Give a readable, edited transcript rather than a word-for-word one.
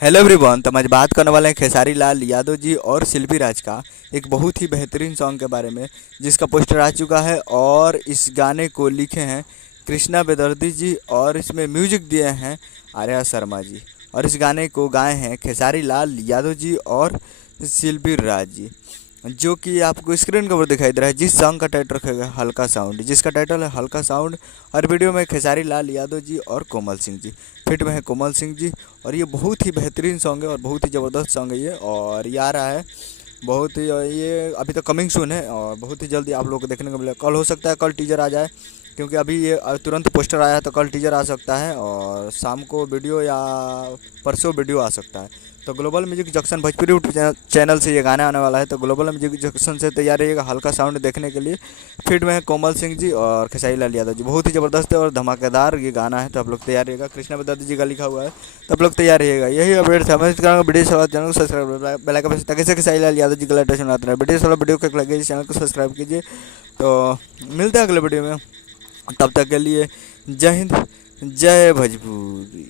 Hello everyone. तो हम आज बात करने वाले हैं खेसारी लाल यादव जी और शिल्पी राज का एक बहुत ही बेहतरीन सॉन्ग के बारे में, जिसका पोस्टर आ चुका है और इस गाने को लिखे हैं कृष्णा बेदर्दी जी और इसमें म्यूजिक दिए हैं आर्या शर्मा जी। और इस गाने को गाए हैं खेसारी लाल यादव जी और शिल्पी राज जी, जो कि आपको स्क्रीन के ऊपर दिखाई दे रहा है। जिस सॉन्ग का टाइटल रखेगा हल्का साउंड, जिसका टाइटल है हल्का साउंड। और वीडियो में खेसारी लाल यादव जी और कोमल सिंह जी, फिट में है कोमल सिंह जी। और ये बहुत ही बेहतरीन सॉन्ग है और बहुत ही ज़बरदस्त सॉन्ग है ये, और ये आ रहा है बहुत ही, ये अभी तो कमिंग सून है और बहुत ही जल्दी आप लोग को देखने को मिलेगा। कल हो सकता है कल टीजर आ जाए, क्योंकि अभी ये तुरंत पोस्टर आया है, तो कल टीजर आ सकता है और शाम को वीडियो या परसों वीडियो आ सकता है। तो global music junction Bhojpuri YouTube channel से ये गाना आने वाला है। तो ग्लोबल म्यूजिक जंक्शन से तैयार रहिएगा हल्का साउंड देखने के लिए। फीड में है कोमल सिंह जी और खेसारी लाल यादव जी। बहुत ही ज़बरदस्त है और धमाकेदार ये गाना है, तो आप लोग तैयार रहिएगा। कृष्णा बेदर्जी जी का लिखा हुआ है, तो आप लोग तैयार रहिएगा। यही अपडेट था। मैं वीडियो चैनल को सब्सक्राइब बेल आइकन ताकि से खेसारी लाल यादव जी का लेटेस्ट सुनाते रहे। वीडियो को लगे चैनल को सब्सक्राइब कीजिए। तो मिलते हैं अगले वीडियो में, तब तक के लिए जय हिंद, जय भोजपुरी।